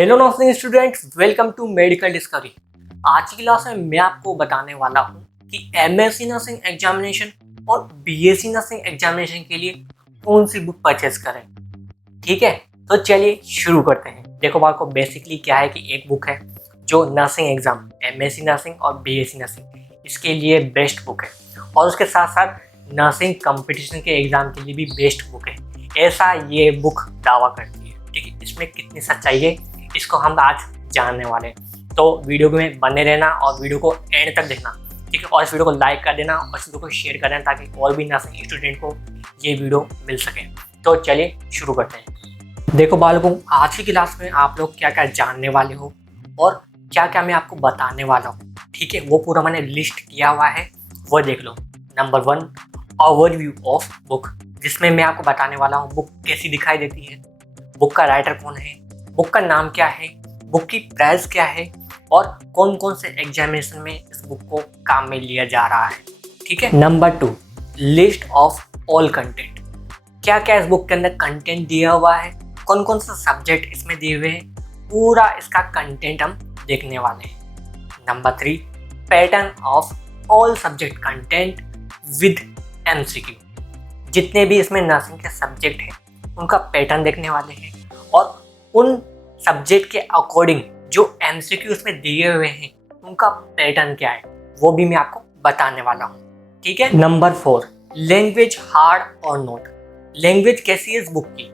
Hello nursing students, welcome to medical discovery. आज की class में मैं आपको बताने वाला हूँ कि एमएससी नर्सिंग एग्जामिनेशन और बीएससी नर्सिंग एग्जामिनेशन के लिए कौन सी बुक परचेज करें। ठीक है, तो चलिए शुरू करते हैं। देखो बात को बेसिकली क्या है कि एक बुक है जो नर्सिंग एग्जाम एमएससी नर्सिंग और बीएससी नर्सिंग इसके लिए बेस्ट बुक है, और उसके साथ साथ नर्सिंग कंपटीशन के एग्जाम के लिए भी बेस्ट बुक है, ऐसा ये बुक दावा करती है। ठीक है, इसमें कितनी सच्चाई है इसको हम आज जानने वाले हैं, तो वीडियो में बने रहना और वीडियो को एंड तक देखना। ठीक है, और इस वीडियो को लाइक कर देना और इस वीडियो को शेयर कर देना ताकि और भी नर्सिंग स्टूडेंट को ये वीडियो मिल सके। तो चलिए शुरू करते हैं। देखो बालकों, आज की क्लास में आप लोग क्या क्या जानने वाले हो और क्या क्या मैं आपको बताने वाला हूँ, ठीक है, वो पूरा मैंने लिस्ट किया हुआ है, वो देख लो। नंबर 1, ओवरव्यू ऑफ बुक, जिसमें मैं आपको बताने वाला हूँ बुक कैसी दिखाई देती है, बुक का राइटर कौन है, बुक का नाम क्या है, बुक की प्राइस क्या है और कौन कौन से एग्जामिनेशन में इस बुक को काम में लिया जा रहा है। ठीक है। Number 2, list of all content, क्या क्या इस बुक के अंदर कंटेंट दिया हुआ है, कौन कौन सा सब्जेक्ट इसमें दिए हुए हैं, पूरा इसका कंटेंट हम देखने वाले हैं। Number 3, pattern of all subject content with MCQ, जितने भी इसमें नर्सिंग के सब्जेक्ट हैं उनका पैटर्न देखने वाले हैं और उन सब्जेक्ट के अकॉर्डिंग जो एमसीक्यू उसमें दिए हुए हैं उनका पैटर्न क्या है वो भी मैं आपको बताने वाला हूँ। ठीक है। नंबर 4, लैंग्वेज हार्ड और नोट, लैंग्वेज कैसी है इस बुक की,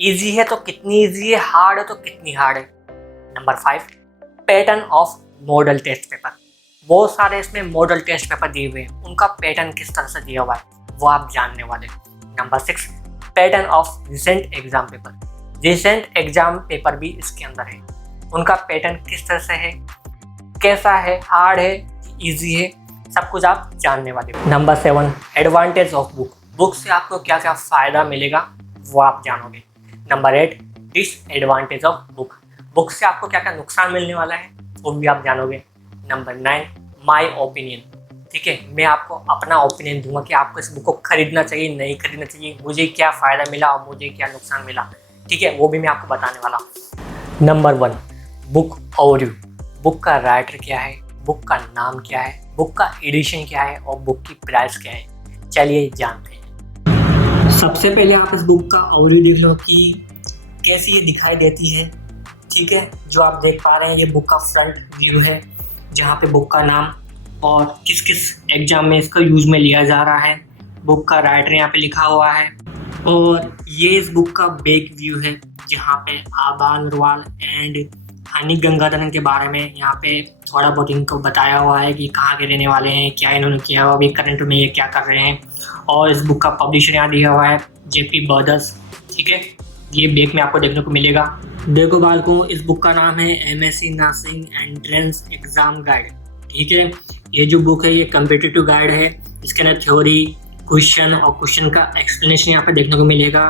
इजी है तो कितनी इजी है, हार्ड है तो कितनी हार्ड है। Number 5, pattern of model test paper, बहुत सारे इसमें मॉडल टेस्ट पेपर दिए हुए हैं, उनका पैटर्न किस तरह से दिया हुआ है वो आप जानने वाले। Number 6, pattern of recent exam paper, recent exam paper भी इसके अंदर है, उनका पैटर्न किस तरह से है, कैसा है, हार्ड है, इजी है, सब कुछ आप जानने वाले हो। Number 7, advantage of book, book से आपको क्या क्या फ़ायदा मिलेगा वो आप जानोगे। Number 8, disadvantage of book, book से आपको क्या क्या नुकसान मिलने वाला है वो भी आप जानोगे। नंबर 9, माई ओपिनियन, ठीक है, मैं आपको अपना ओपिनियन दूंगा कि आपको इस बुक को खरीदना चाहिए, नहीं खरीदना चाहिए, मुझे क्या फ़ायदा मिला और मुझे क्या नुकसान मिला। ठीक है, वो भी मैं आपको बताने वाला हूँ। नंबर 1, बुक ओवरव्यू, बुक का राइटर क्या है, बुक का नाम क्या है, बुक का एडिशन क्या है और बुक की प्राइस क्या है। चलिए जानते हैं। सबसे पहले आप इस बुक का ओवरव्यू देख लो कि कैसी ये दिखाई देती है। ठीक है, जो आप देख पा रहे हैं ये बुक का फ्रंट व्यू है, जहाँ पे बुक का नाम और किस किस एग्जाम में इसका यूज में लिया जा रहा है, बुक का राइटर यहाँ पे लिखा हुआ है, और ये इस बुक का बैक व्यू है जहाँ पे आभा अग्रवाल एंड हनी गंगाधरन के बारे में यहाँ पे थोड़ा बहुत इनको बताया हुआ है कि कहाँ के रहने वाले हैं, क्या इन्होंने किया हुआ, अभी करंट में ये क्या कर रहे हैं, और इस बुक का पब्लिशर यहाँ दिया हुआ है जेपी ब्रदर्स। ठीक है, ये बैक में आपको देखने को मिलेगा। देखो बालकों, इस बुक का नाम है MSc nursing entrance exam guide. ठीक है, ये जो बुक है ये कम्पिटिटिव गाइड है, इसके अंदर थ्योरी, क्वेश्चन और क्वेश्चन का एक्सप्लेनेशन यहाँ पर देखने को मिलेगा,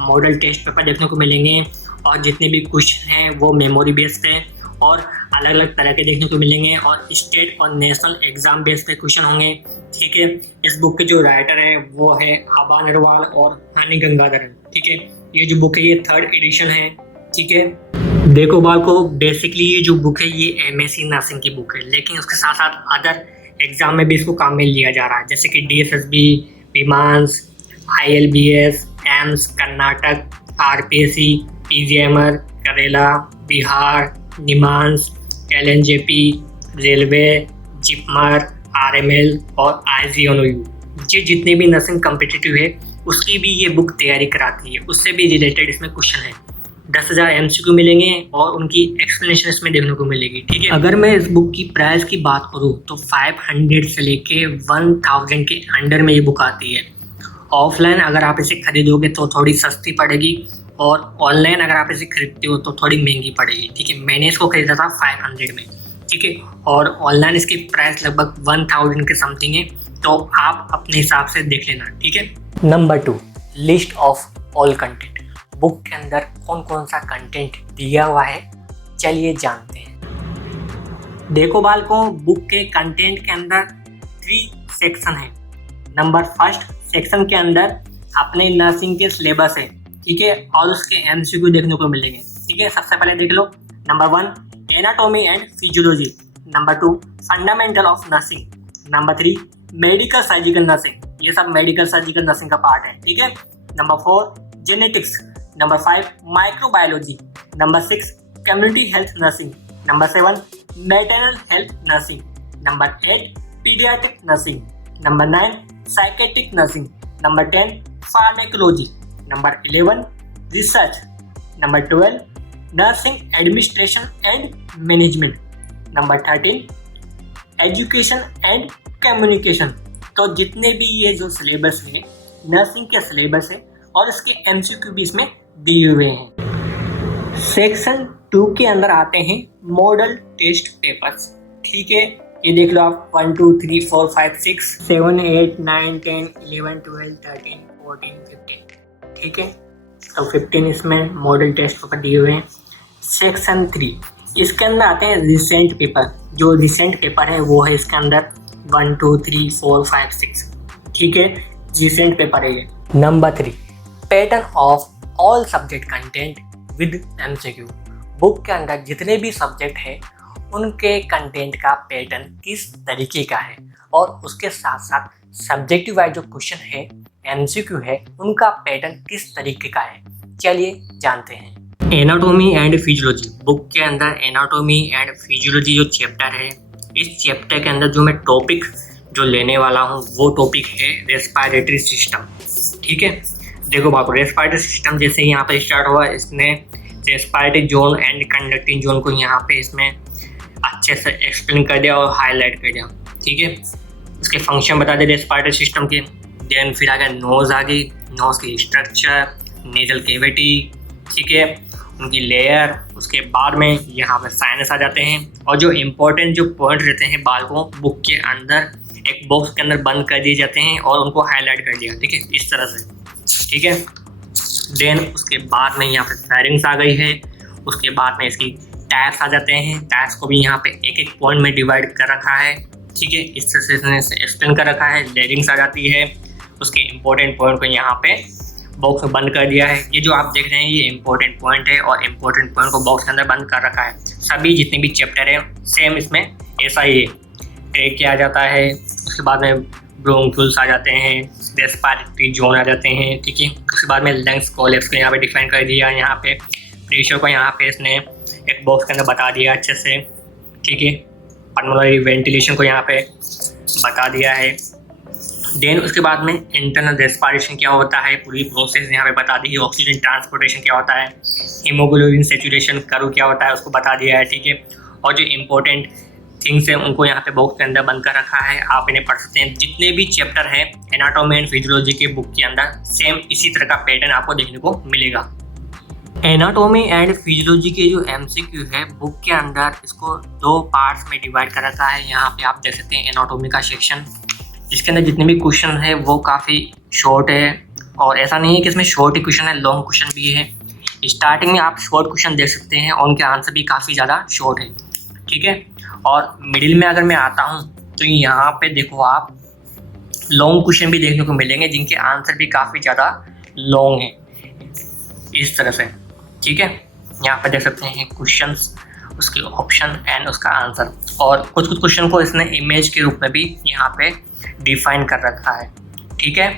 मॉडल टेस्ट पेपर देखने को मिलेंगे, और जितने भी क्वेश्चन हैं वो मेमोरी बेस्ड हैं और अलग अलग तरह के देखने को मिलेंगे, और स्टेट और नेशनल एग्जाम बेस्ड पे क्वेश्चन होंगे। ठीक है, इस बुक के जो राइटर है वो है आभा अग्रवाल और हनी गंगाधरन। ठीक है, ये जो बुक है ये 3rd एडिशन है। ठीक है, देखो बालको, बेसिकली ये जो बुक है ये एमएससी नर्सिंग की बुक है, लेकिन उसके साथ साथ अदर एग्जाम में भी इसको काम में लिया जा रहा है, जैसे कि DSSB, VIMHANS, ILBS, AIIMS Karnataka, RPSC, PGMR, Kerala, Bihar, NIMHANS, LNJP, railway, JIPMER, RML और आईजीएनओयू, ये जितने भी नर्सिंग कॉम्पिटिटिव है उसकी भी ये बुक तैयारी कराती है, उससे भी रिलेटेड इसमें क्वेश्चन है। 10,000 एमसीक्यू मिलेंगे और उनकी एक्सप्लेनेशन इसमें देखने को मिलेगी। ठीक है, अगर मैं इस बुक की प्राइस की बात करूँ तो 500 से लेके 1000 के अंडर में ये बुक आती है। ऑफलाइन अगर आप इसे खरीदोगे तो थोड़ी सस्ती पड़ेगी, और ऑनलाइन अगर आप इसे खरीदते हो तो थोड़ी महंगी पड़ेगी। ठीक है, मैंने इसको खरीदा था 500 में। ठीक है, और ऑनलाइन इसकी प्राइस लगभग 1000 के समथिंग है, तो आप अपने हिसाब से देख लेना। ठीक है। Number 2, list of all content, book के अंदर कौन कौन सा कंटेंट दिया हुआ है चलिए जानते हैं। देखो बालकों, बुक के कंटेंट के अंदर 3 सेक्शन है। नंबर 1 सेक्शन के अंदर अपने नर्सिंग के सिलेबस है। ठीक है, और उसके एमसीक्यू देखने को मिलेंगे। ठीक है, सबसे पहले देख लो number 1 anatomy and physiology, number 2 fundamental of nursing, number 3 medical surgical nursing, ये सब मेडिकल सर्जिकल नर्सिंग का पार्ट है, ठीक है। Number 4 genetics, number 5 microbiology, number 6 community health nursing, number 7 maternal health nursing, number 8 paediatric nursing, number 9 psychiatric nursing, number 10 pharmacology, number 11 research, number 12 nursing administration and management, number 13 education and communication. तो जितने भी ये जो syllabus है nursing के syllabus है और इसके एमसीक्यू भी इसमें दिए हुए हैं। सेक्शन 2 के अंदर आते हैं मॉडल टेस्ट पेपर्स, ठीक है। ये देख लो आप 1 2 3 4 5 6 7 8 9 10 11 12 13 14 15, ठीक है। तो 15 इसमें मॉडल टेस्ट पेपर दिए हुए हैं। सेक्शन 3 इसके अंदर आते हैं रिसेंट पेपर, जो रिसेंट पेपर है वो है इसके अंदर 1 2 3 4 5 6, ठीक है, रिसेंट पेपर है ये। Number 3 pattern of all subject content with MCQ. Book के अंदर जितने भी सब्जेक्ट है उनके कंटेंट का पैटर्न किस तरीके का है और उसके साथ साथ सब्जेक्टिव वाइज जो क्वेश्चन है एमसीक्यू है उनका पैटर्न किस तरीके का है, चलिए जानते हैं। एनाटॉमी एंड फिजियोलॉजी, बुक के अंदर एनाटॉमी एंड फिजियोलॉजी जो चैप्टर है, इस चैप्टर के अंदर जो मैं टॉपिक जो लेने वाला हूँ वो टॉपिक है रेस्पिरेटरी सिस्टम, ठीक है। देखो बाबू, रेस्पिरेटरी सिस्टम जैसे ही यहाँ पे स्टार्ट हुआ, इसने respiratory zone and conducting zone को यहाँ पे इसमें अच्छे से एक्सप्लेन कर दिया और हाईलाइट कर दिया, ठीक है। उसके फंक्शन बता दे रेस्पिरेटरी सिस्टम के। देन फिर आ गया नोज, आ गई नोज की स्ट्रक्चर, नेजल कैविटी, ठीक है, उनकी लेयर। उसके बाद में यहाँ पर साइनस आ जाते हैं और जो इम्पोर्टेंट जो पॉइंट रहते हैं बाल को बुक के अंदर एक बॉक्स के अंदर बंद कर दिए जाते हैं और उनको हाईलाइट कर दिया, ठीक है, इस तरह से, ठीक है। देन उसके बाद में यहाँ पे फेरिंग्स आ गई है। उसके बाद में इसकी टायर्स आ जाते हैं, टायर्स को भी यहाँ पे एक एक पॉइंट में डिवाइड कर रखा है, ठीक है, इस तरह से इसने एक्सप्लेन कर रखा है। लेरिंग्स आ जाती है, उसके इम्पोर्टेंट पॉइंट को यहाँ पे बॉक्स में बंद कर दिया है। ये जो आप देख रहे हैं ये इम्पोर्टेंट पॉइंट है और इम्पोर्टेंट पॉइंट को बॉक्स के अंदर बंद कर रखा है। सभी जितने भी चैप्टर है सेम इसमें ऐसा ही है। ट्रेक किया जाता है, उसके बाद में ब्रोंक्यूल्स आ जाते हैं, रेस्पिरेटरी जोन आ जाते हैं, ठीक है। उसके बाद में लंग्स कोलैप्स को यहाँ पे डिफाइन कर दिया, यहाँ पे प्रेशर को यहाँ पे इसने एक बॉक्स के अंदर बता दिया अच्छे से, ठीक है। पल्मोनरी वेंटिलेशन को यहाँ पे बता दिया है। देन उसके बाद में इंटरनल रेस्पिरेशन क्या होता है, पूरी प्रोसेस यहाँ पे बता दी है। ऑक्सीजन ट्रांसपोर्टेशन क्या होता है, हीमोग्लोबिन सैचुरेशन कर्व क्या होता है उसको बता दिया है, ठीक है। और जो इम्पोर्टेंट थिंग्स हैं उनको यहाँ पे बॉक्स के अंदर बंद कर रखा है, आप इन्हें पढ़ सकते हैं। जितने भी चैप्टर है एनाटॉमी एंड फिजियोलॉजी के बुक के अंदर सेम इसी तरह का पैटर्न आपको देखने को मिलेगा। एनाटॉमी एंड फिजियोलॉजी के जो एमसीक्यू है बुक के अंदर इसको 2 पार्ट्स में डिवाइड कर रखा है। यहाँ पे आप देख सकते हैं एनाटॉमी का सेक्शन, जिसके अंदर जितने भी क्वेश्चन है वो काफ़ी शॉर्ट है, और ऐसा नहीं है कि इसमें शॉर्ट ही क्वेश्चन है, लॉन्ग क्वेश्चन भी है। स्टार्टिंग में आप शॉर्ट क्वेश्चन देख सकते हैं और उनके आंसर भी काफ़ी ज़्यादा शॉर्ट है, ठीक है। और मिडिल में अगर मैं आता हूँ तो यहाँ पे देखो आप लॉन्ग क्वेश्चन भी देखने को मिलेंगे जिनके आंसर भी काफ़ी ज़्यादा लॉन्ग है, इस तरह से, ठीक है। यहाँ पे देख सकते हैं क्वेश्चंस, उसके ऑप्शन एंड उसका आंसर, और कुछ कुछ क्वेश्चन को इसने इमेज के रूप में भी यहाँ पे डिफाइन कर रखा है, ठीक है।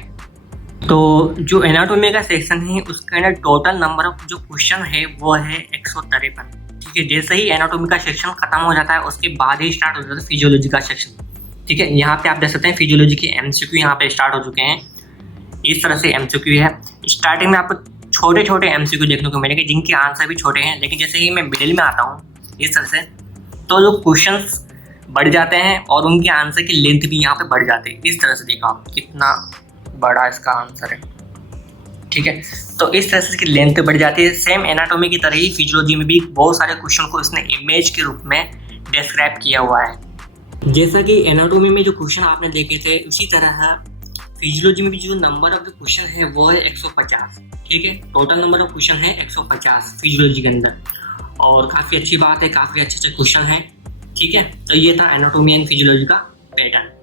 तो जो एनाटॉमी का सेक्शन है उसके अंदर टोटल नंबर ऑफ जो क्वेश्चन है वो है 153, ठीक है। जैसे ही एनाटॉमी का सेक्शन खत्म हो जाता है उसके बाद ही स्टार्ट हो जाता है फिजियोलॉजी का सेक्शन, ठीक है। यहाँ पे आप देख सकते हैं फिजियोलॉजी के एमसीक्यू यहाँ पे स्टार्ट हो चुके हैं, इस तरह से एमसीक्यू है। स्टार्टिंग में आपको छोटे छोटे एमसीक्यू देखने को मिलेंगे जिनके आंसर भी छोटे हैं, लेकिन जैसे ही मैं मिडिल में आता हूँ इस तरह से, तो जो क्वेश्चंस बढ़ जाते हैं और उनके आंसर की लेंथ भी यहाँ पे बढ़ जाती है। इस तरह से देखो आप कितना बड़ा इसका आंसर है, ठीक है। तो इस तरह से इसकी लेंथ बढ़ जाती है। सेम एनाटॉमी की तरह ही फिजियोलॉजी में भी बहुत सारे क्वेश्चन को इसने इमेज के रूप में डिस्क्राइब किया हुआ है। जैसा कि एनाटॉमी में जो क्वेश्चन आपने देखे थे उसी तरह फिजियोलॉजी में भी जो नंबर ऑफ क्वेश्चन है वो है 150, ठीक है। टोटल नंबर ऑफ क्वेश्चन है 150 फिजियोलॉजी के अंदर, और काफ़ी अच्छी बात है, काफ़ी अच्छे अच्छे क्वेश्चन हैं, ठीक है। तो ये था एनाटॉमी एंड फिजियोलॉजी का pattern.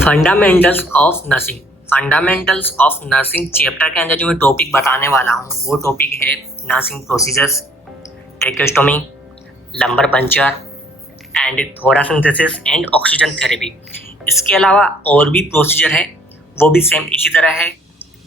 Fundamentals of nursing, fundamentals of nursing chapter के अंदर जो मैं टॉपिक बताने वाला हूँ वो टॉपिक है nursing procedures, tracheostomy, lumbar puncture and thoracentesis and oxygen therapy. इसके अलावा और भी प्रोसीजर है, वो भी सेम इसी तरह है।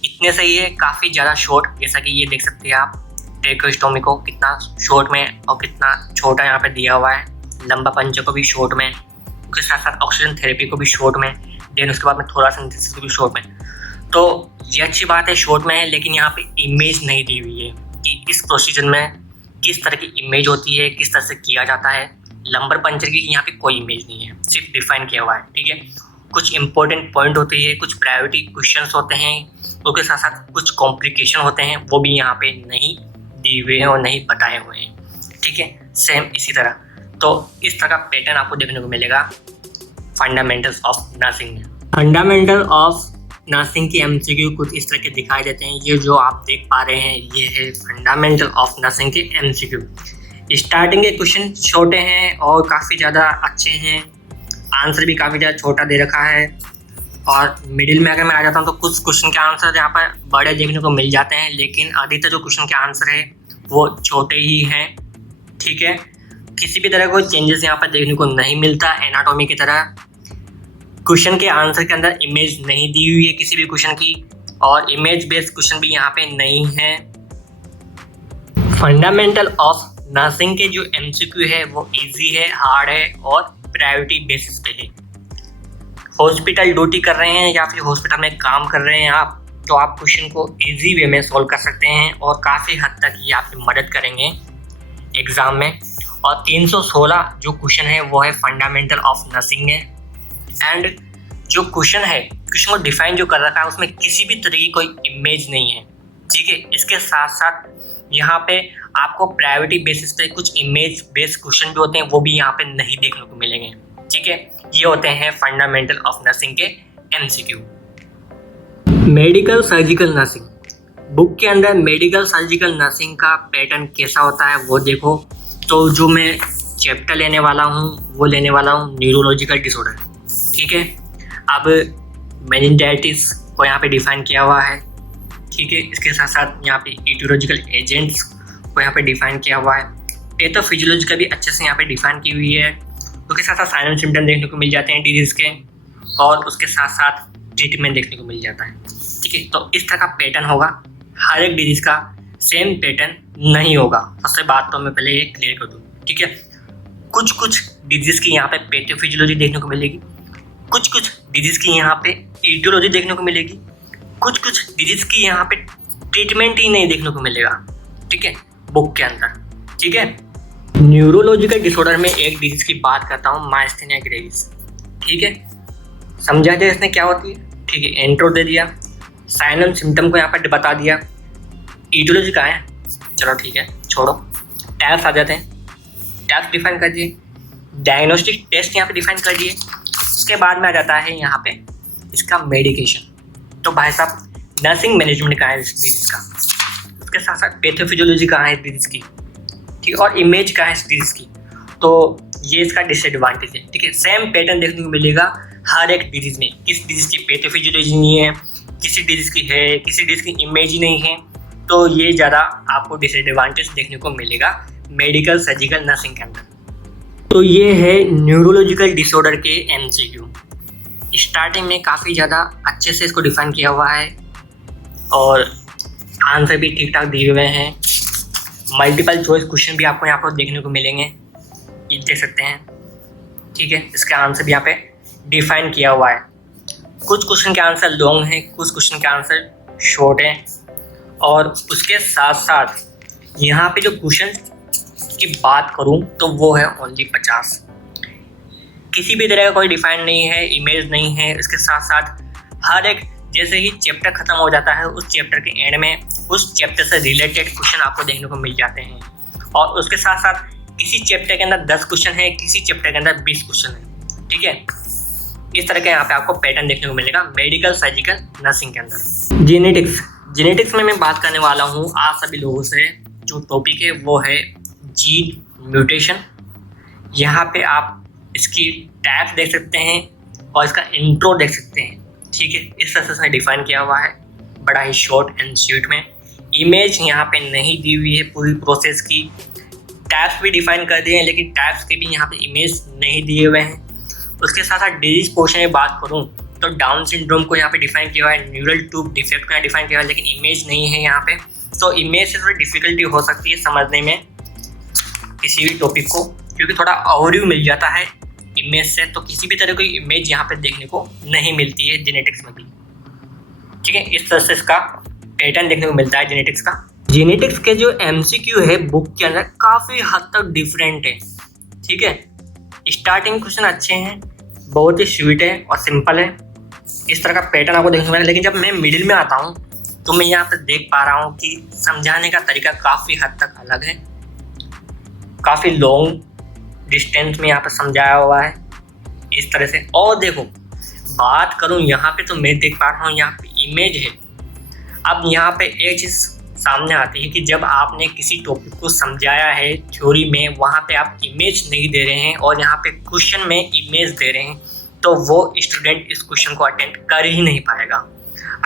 इतने सही है, काफ़ी ज़्यादा शॉर्ट, जैसा कि ये देख सकते हैं आप ट्रेकोस्टोमी को कितना शॉर्ट में और कितना छोटा यहाँ पे दिया हुआ है, लंबा पंचर को भी शॉर्ट में, उसके साथ साथ ऑक्सीजन थेरेपी को भी शॉर्ट में, देन उसके बाद में थोरासिंथेसिस को भी शॉर्ट में। तो ये अच्छी बात है, शॉर्ट में है, लेकिन यहाँ पे इमेज नहीं दी हुई है कि इस प्रोसीजर में किस तरह की इमेज होती है, किस तरह से किया जाता है। लंबर पंचर की यहाँ पे कोई इमेज नहीं है, सिर्फ डिफाइन किया हुआ है। ठीक है, कुछ इंपॉर्टेंट पॉइंट होते हैं, कुछ प्रायोरिटी क्वेश्चंस होते हैं, उसके साथ साथ कुछ कॉम्प्लिकेशन होते हैं, वो भी यहाँ पे नहीं दिए हुए हैं और नहीं बताए हुए हैं। ठीक है, सेम इसी तरह। तो इस तरह का पैटर्न आपको देखने को मिलेगा फंडामेंटल्स ऑफ नर्सिंग में। फंडामेंटल ऑफ नर्सिंग की एमसीक्यू कुछ इस तरह के दिखाई देते हैं। ये जो आप देख पा रहे हैं, ये है फंडामेंटल ऑफ नर्सिंग के एमसीक्यू। स्टार्टिंग के क्वेश्चन छोटे हैं और काफ़ी ज़्यादा अच्छे हैं, आंसर भी काफ़ी ज़्यादा छोटा दे रखा है। और मिडिल में अगर मैं आ जाता हूँ तो कुछ क्वेश्चन के आंसर यहाँ पर बड़े देखने को मिल जाते हैं, लेकिन अधिकतर जो क्वेश्चन के आंसर है वो छोटे ही हैं। ठीक है, किसी भी तरह कोई चेंजेस यहाँ पर देखने को नहीं मिलता। एनाटॉमी की तरह क्वेश्चन के आंसर के अंदर इमेज नहीं दी हुई है किसी भी क्वेश्चन की, और इमेज बेस्ड क्वेश्चन भी यहाँ पे नहीं है। फंडामेंटल ऑफ नर्सिंग के जो एमसीक्यू है वो इजी है, हार्ड है और प्रायोरिटी बेसिस पे है। हॉस्पिटल ड्यूटी कर रहे हैं या फिर हॉस्पिटल में काम कर रहे हैं आप, तो आप क्वेश्चन को इजी वे में सॉल्व कर सकते हैं और काफ़ी हद तक ये आपकी मदद करेंगे एग्ज़ाम में। और 316 जो क्वेश्चन है वो है फंडामेंटल ऑफ नर्सिंग में। एंड जो क्वेश्चन है, क्वेश्चन को डिफाइन जो कर रखा है, उसमें किसी भी तरह की कोई इमेज नहीं है। ठीक है, इसके साथ साथ यहाँ पे आपको प्रायोरिटी बेसिस पे कुछ इमेज बेस्ड क्वेश्चन भी होते हैं, वो भी यहाँ पे नहीं देखने को मिलेंगे। ठीक है, ये होते हैं फंडामेंटल ऑफ नर्सिंग के MCQ. Medical surgical nursing book के अंदर मेडिकल सर्जिकल नर्सिंग का पैटर्न कैसा होता है वो देखो। तो जो मैं चैप्टर लेने वाला हूँ वो लेने वाला हूँ न्यूरोलॉजिकल डिसऑर्डर। ठीक है, अब मेनिंजाइटिस को यहाँ पे डिफाइन किया हुआ है। ठीक है, इसके साथ साथ यहाँ पे इटियोलॉजिकल एजेंट्स को यहाँ पे डिफाइन किया हुआ है। पैथोफिजियोलॉजी का भी अच्छे से यहाँ पे डिफाइन की हुई है। उसके साथ साथ साइन एंड सिम्टम देखने को मिल जाते हैं डिजीज़ के, और उसके साथ साथ ट्रीटमेंट देखने को मिल जाता है। ठीक है, तो इस तरह का पैटर्न होगा, हर एक डिजीज़ का सेम पैटर्न नहीं होगा। सबसे बात तो मैं पहले ये क्लियर कर दूँ। ठीक है, कुछ कुछ डिजीज़ की यहाँ पे पैथोफिजियोलॉजी देखने को मिलेगी, कुछ कुछ डिजीज़ की यहाँ पे इटियोलॉजी देखने को मिलेगी, कुछ कुछ डिजीज़ की यहाँ पे ट्रीटमेंट ही नहीं देखने को मिलेगा। ठीक है, बुक के अंदर। ठीक है, न्यूरोलॉजिकल डिसऑर्डर में एक डिजीज़ की बात करता हूँ, मायस्थेनिया ग्रेविस। ठीक है, समझा जाए इसमें क्या होती है। ठीक है, इंट्रो दे दिया, साइन एंड सिम्टम को यहाँ पर बता दिया, इटियोलॉजी कहाँ है, चलो ठीक है छोड़ो। टाइप्स आ जाते हैं, टाइप्स डिफाइन कर दिए, डायग्नोस्टिक टेस्ट यहाँ पे डिफाइन कर दिए। उसके बाद में आ जाता है यहाँ पे इसका मेडिकेशन। तो भाई साहब, नर्सिंग मैनेजमेंट कहाँ है इस डिजीज़ का, उसके साथ साथ पैथोफिजियोलॉजी कहाँ है इस डिजीज़ की, ठीक, और इमेज कहाँ है इस डिजीज़ की। तो ये इसका डिसएडवांटेज है। ठीक है, सेम पैटर्न देखने को मिलेगा हर एक डिजीज़ में। किस डिजीज़ की पैथोफिजियोलॉजी नहीं है, किसी डिजीज़ की है, किसी डिजीज़ की इमेज ही नहीं है, तो ये ज़्यादा आपको डिसएडवांटेज देखने को मिलेगा मेडिकल सर्जिकल नर्सिंग के अंदर। तो ये है न्यूरोलॉजिकल डिसऑर्डर के एमसीक्यू। स्टार्टिंग में काफ़ी ज़्यादा अच्छे से इसको डिफाइन किया हुआ है और आंसर भी ठीक ठाक दिए हुए हैं। मल्टीपल चॉइस क्वेश्चन भी आपको यहाँ पर देखने को मिलेंगे, ये देख सकते हैं। ठीक है, इसका आंसर भी यहाँ पे डिफाइन किया हुआ है। कुछ क्वेश्चन के आंसर लॉन्ग हैं, कुछ क्वेश्चन के आंसर शॉर्ट हैं, और उसके साथ साथ यहाँ पे जो क्वेश्चन की बात करूँ तो वो है ओनली 50। किसी भी तरह का कोई डिफाइन नहीं है, इमेज नहीं है। इसके साथ साथ हर एक जैसे ही चैप्टर खत्म हो जाता है, उस चैप्टर के एंड में उस चैप्टर से रिलेटेड क्वेश्चन आपको देखने को मिल जाते हैं। और उसके साथ साथ किसी चैप्टर के अंदर 10 क्वेश्चन है, किसी चैप्टर के अंदर 20 क्वेश्चन है। ठीक है, इस तरह के यहाँ पे आपको पैटर्न देखने को मिलेगा मेडिकल सर्जिकल नर्सिंग के अंदर। जेनेटिक्स में मैं बात करने वाला हूँ आज सभी लोगों से। जो टॉपिक है वो है जीन म्यूटेशन। यहाँ पे आप इसकी टाइप देख सकते हैं और इसका इंट्रो देख सकते हैं। ठीक है, इस तरह से इसमें डिफाइन किया हुआ है, बड़ा ही शॉर्ट एंड स्वीट में। इमेज यहाँ पे नहीं दी हुई है पूरी प्रोसेस की, टैब्स भी डिफाइन कर दिए हैं, लेकिन टैब्स के भी यहाँ पे इमेज नहीं दिए हुए हैं। उसके साथ साथ डिजीज पोर्शन में बात करूँ तो डाउन सिंड्रोम को यहाँ पे डिफाइन किया हुआ है, न्यूरल ट्यूब डिफेक्ट को यहाँ डिफाइन किया हुआ है, लेकिन इमेज नहीं है यहाँ पे। तो इमेज से थोड़ी डिफिकल्टी हो सकती है समझने में किसी भी टॉपिक को, क्योंकि थोड़ा ओवरव्यू मिल जाता है इमेज से, तो किसी भी तरह की इमेज यहाँ पे देखने को नहीं मिलती है जेनेटिक्स में भी। ठीक है, इस तरह से इसका पैटर्न देखने को मिलता है जेनेटिक्स का। जेनेटिक्स के जो एमसीक्यू है बुक के अंदर काफ़ी हद तक डिफरेंट है। ठीक है, स्टार्टिंग क्वेश्चन अच्छे हैं, बहुत ही स्वीट है और सिंपल है, इस तरह का पैटर्न आपको देखने को मिलेगा। लेकिन जब मैं मिडिल में आता हूँ तो मैं यहाँ पे देख पा रहा हूँ कि समझाने का तरीका काफ़ी हद तक अलग है, काफ़ी लॉन्ग डिस्टेंस में यहाँ पे समझाया हुआ है इस तरह से। और देखो बात करूँ यहाँ पे तो मैं देख पा रहा हूँ यहाँ पे इमेज है। अब यहाँ पे एक चीज़ सामने आती है कि जब आपने किसी टॉपिक को समझाया है थ्योरी में, वहाँ पे आप इमेज नहीं दे रहे हैं और यहाँ पे क्वेश्चन में इमेज दे रहे हैं, तो वो स्टूडेंट इस क्वेश्चन को अटेम्प्ट कर ही नहीं पाएगा।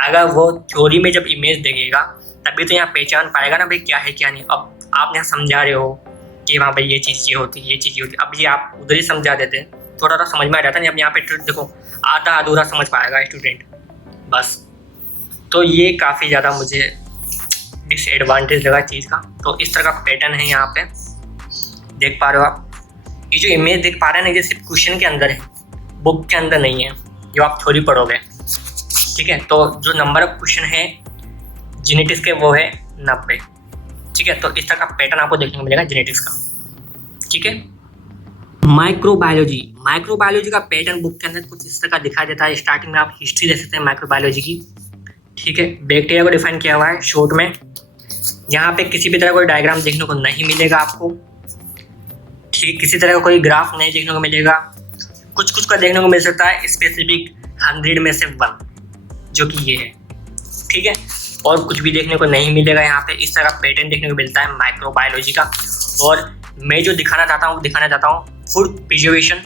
अगर वो थ्योरी में जब इमेज देखेगा तभी तो यहाँ पहचान पाएगा ना भाई क्या है क्या नहीं। अब आप यहाँ समझा रहे हो कि वहाँ भाई ये चीज़ ये होती है, ये चीज़ ये होती है, अब ये आप उधर ही समझा देते हैं, थोड़ा सा समझ में आ जाता है। अब यहाँ पे देखो आधा अधूरा समझ पाएगा स्टूडेंट बस। तो ये काफ़ी ज़्यादा मुझे डिसएडवांटेज लगा चीज़ का। तो इस तरह का पैटर्न है यहाँ पे, देख पा रहे हो आप। ये जो इमेज देख पा रहे हैं ना, ये सिर्फ क्वेश्चन के अंदर है, बुक के अंदर नहीं है, जो आप थ्योरी पढ़ोगे। ठीक है, तो जो नंबर ऑफ क्वेश्चन है जेनेटिक्स के वो है 90। ठीक है, तो इस तरह का पैटर्न आपको देखने को मिलेगा जेनेटिक्स का। ठीक है, माइक्रोबायोलॉजी का पैटर्न बुक के अंदर कुछ इस तरह का दिखाई देता है। स्टार्टिंग में आप हिस्ट्री देख सकते हैं माइक्रोबायोलॉजी की। ठीक है, बैक्टीरिया को डिफाइन किया हुआ है शॉर्ट में। यहाँ पे किसी भी तरह कोई डायग्राम देखने को नहीं मिलेगा आपको। ठीक है, किसी तरह का कोई ग्राफ नहीं देखने को मिलेगा। कुछ कुछ का देखने को मिल सकता है स्पेसिफिक 100 में से 1, जो कि ये है। ठीक है, और कुछ भी देखने को नहीं मिलेगा यहाँ पे। इस तरह का पैटर्न देखने को मिलता है माइक्रोबायोलॉजी का। और मैं जो दिखाना चाहता हूँ food preservation,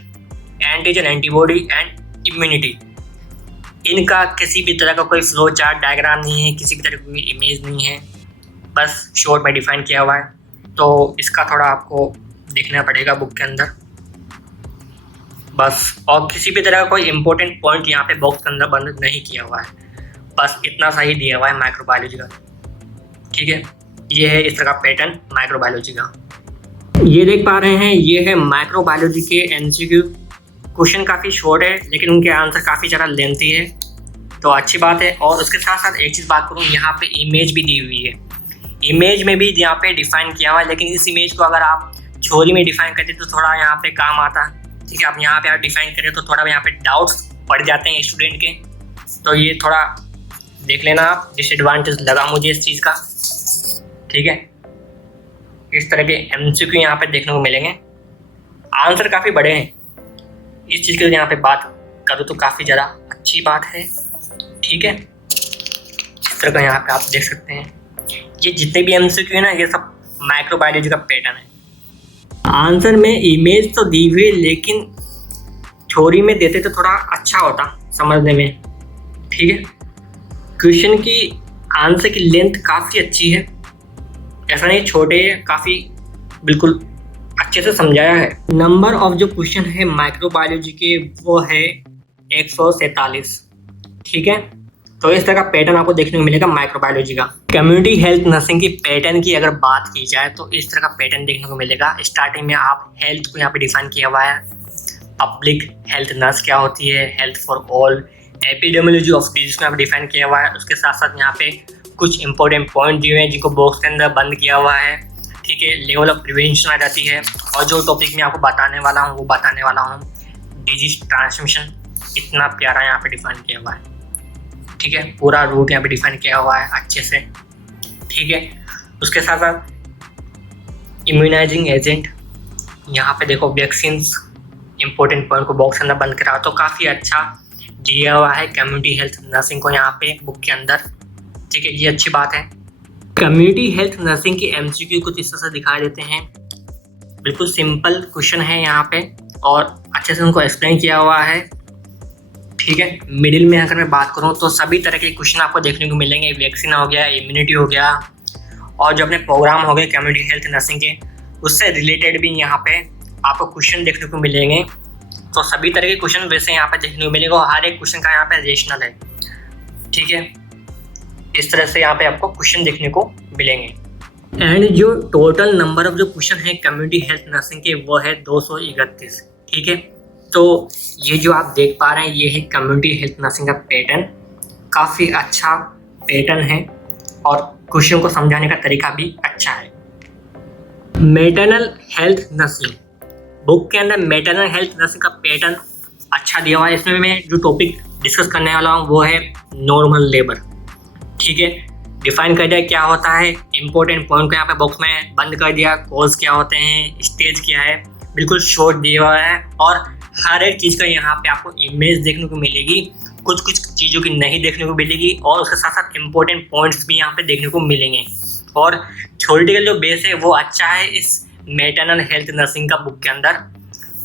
antigen antibody and immunity. इनका किसी भी तरह का कोई फ्लो चार्ट डायग्राम नहीं है, किसी भी तरह की इमेज नहीं है, बस शॉर्ट में डिफाइन किया हुआ है। तो इसका थोड़ा आपको देखना पड़ेगा बुक के अंदर बस। और किसी भी तरह का कोई इंपॉर्टेंट पॉइंट यहाँ पे बॉक्स के अंदर बंद नहीं किया हुआ है, बस इतना सा ही दिया हुआ है माइक्रोबायोलॉजी का। ठीक है, ये है इस तरह का पैटर्न माइक्रोबायोलॉजी का। ये देख पा रहे हैं, ये है माइक्रोबायोलॉजी के एमसीक्यू। क्वेश्चन काफ़ी शॉर्ट है लेकिन उनके आंसर काफ़ी ज़्यादा लेंथी है, तो अच्छी बात है। और उसके साथ साथ एक चीज़ बात करूँ, यहाँ पे इमेज भी दी हुई है। इमेज में भी यहाँ पे डिफाइन किया हुआ है, लेकिन इस इमेज को अगर आप थ्योरी में डिफाइन करते तो थोड़ा यहाँ पे काम आता। ठीक है, अब यहाँ पे आप डिफाइन करें तो थोड़ा यहाँ पे डाउट्स पड़ जाते हैं स्टूडेंट के, तो ये थोड़ा देख लेना आप। डिसएडवांटेज लगा मुझे इस चीज़ का। ठीक है, इस तरह के एमसीक्यू यहाँ पे देखने को मिलेंगे। आंसर काफ़ी बड़े हैं, इस चीज़ की यहाँ पे बात करूँ तो काफ़ी ज़्यादा अच्छी बात है। ठीक है, इस तरह का यहाँ पे आप देख सकते हैं। ये जितने भी एमसीक्यू है ना, ये सब माइक्रोबायोलॉजी का पैटर्न है। आंसर में इमेज तो दी हुई, लेकिन थ्योरी में देते तो थोड़ा अच्छा होता समझने में। ठीक है, क्वेश्चन की आंसर की लेंथ काफ़ी अच्छी है, ऐसा नहीं छोटे है, काफ़ी बिल्कुल अच्छे से समझाया है। नंबर ऑफ जो क्वेश्चन है माइक्रोबायोलॉजी के वो है 147। ठीक है, तो इस तरह का पैटर्न आपको देखने को मिलेगा माइक्रोबायोलॉजी का। कम्युनिटी हेल्थ नर्सिंग की पैटर्न की अगर बात की जाए तो इस तरह का पैटर्न देखने को मिलेगा। स्टार्टिंग में आप हेल्थ को यहाँ पे डिफाइन किया हुआ है, पब्लिक हेल्थ नर्स क्या होती है, health for all, epidemiology of disease को यहाँ पे डिफाइन किया हुआ है। उसके साथ साथ यहाँ पे कुछ इंपॉर्टेंट पॉइंट दिए हुए हैं जिनको बॉक्स के अंदर बंद किया हुआ है। ठीक है, लेवल ऑफ प्रिवेंशन आ जाती है, और जो टॉपिक मैं आपको बताने वाला हूँ वो बताने वाला हूँ डिजीज ट्रांसमिशन। इतना प्यारा यहाँ पे डिफाइन किया हुआ है। ठीक है, पूरा रूट यहाँ पे डिफाइन किया हुआ है अच्छे से। ठीक है, उसके साथ साथ इम्यूनाइजिंग एजेंट, यहाँ पे देखो वैक्सीन्स, इंपॉर्टेंट पॉइंट को बॉक्स अंदर बंद करा, तो काफ़ी अच्छा दिया हुआ है कम्युनिटी हेल्थ नर्सिंग को यहाँ पे बुक के अंदर। ठीक है, ये अच्छी बात है। कम्युनिटी हेल्थ नर्सिंग की एमसीक्यू कुछ इस तरह से दिखा देते हैं, बिल्कुल सिंपल क्वेश्चन है यहाँ पे और अच्छे से उनको एक्सप्लेन किया हुआ है। ठीक है, मिडिल में अगर मैं बात करूँ तो सभी तरह के क्वेश्चन आपको देखने को मिलेंगे। वैक्सीन हो गया, इम्यूनिटी हो गया, और जो अपने प्रोग्राम हो गए कम्युनिटी हेल्थ नर्सिंग के, उससे रिलेटेड भी यहाँ पे आपको क्वेश्चन देखने को मिलेंगे। तो सभी तरह के क्वेश्चन वैसे यहाँ पे देखने को मिलेगा और हर एक क्वेश्चन का यहाँ पे रेशनल है, ठीक है। इस तरह से यहाँ पे आपको क्वेश्चन देखने को मिलेंगे। एंड जो टोटल नंबर ऑफ जो क्वेश्चन है कम्युनिटी हेल्थ नर्सिंग के वो है 231, ठीक है। तो ये जो आप देख पा रहे हैं ये है कम्युनिटी हेल्थ नर्सिंग का पैटर्न। काफ़ी अच्छा पैटर्न है और क्वेश्चन को समझाने का तरीका भी अच्छा है। मैटरनल हेल्थ नर्सिंग बुक के अंदर मैटरनल हेल्थ नर्सिंग का पैटर्न अच्छा दिया हुआ है। इसमें मैं जो टॉपिक डिस्कस करने वाला हूँ वो है नॉर्मल लेबर, ठीक है। डिफाइन कर दिया क्या होता है, इंपॉर्टेंट पॉइंट को यहाँ पे बॉक्स में बंद कर दिया, कॉज क्या होते हैं, स्टेज क्या है, बिल्कुल शॉर्ट दिया हुआ है। और हर एक चीज़ का यहाँ पे आपको इमेज देखने को मिलेगी, कुछ कुछ चीज़ों की नहीं देखने को मिलेगी और उसके साथ साथ इम्पोर्टेंट पॉइंट्स भी यहाँ पे देखने को मिलेंगे। और थ्योरेटिकल जो बेस है वो अच्छा है इस मैटरनल हेल्थ नर्सिंग का बुक के अंदर।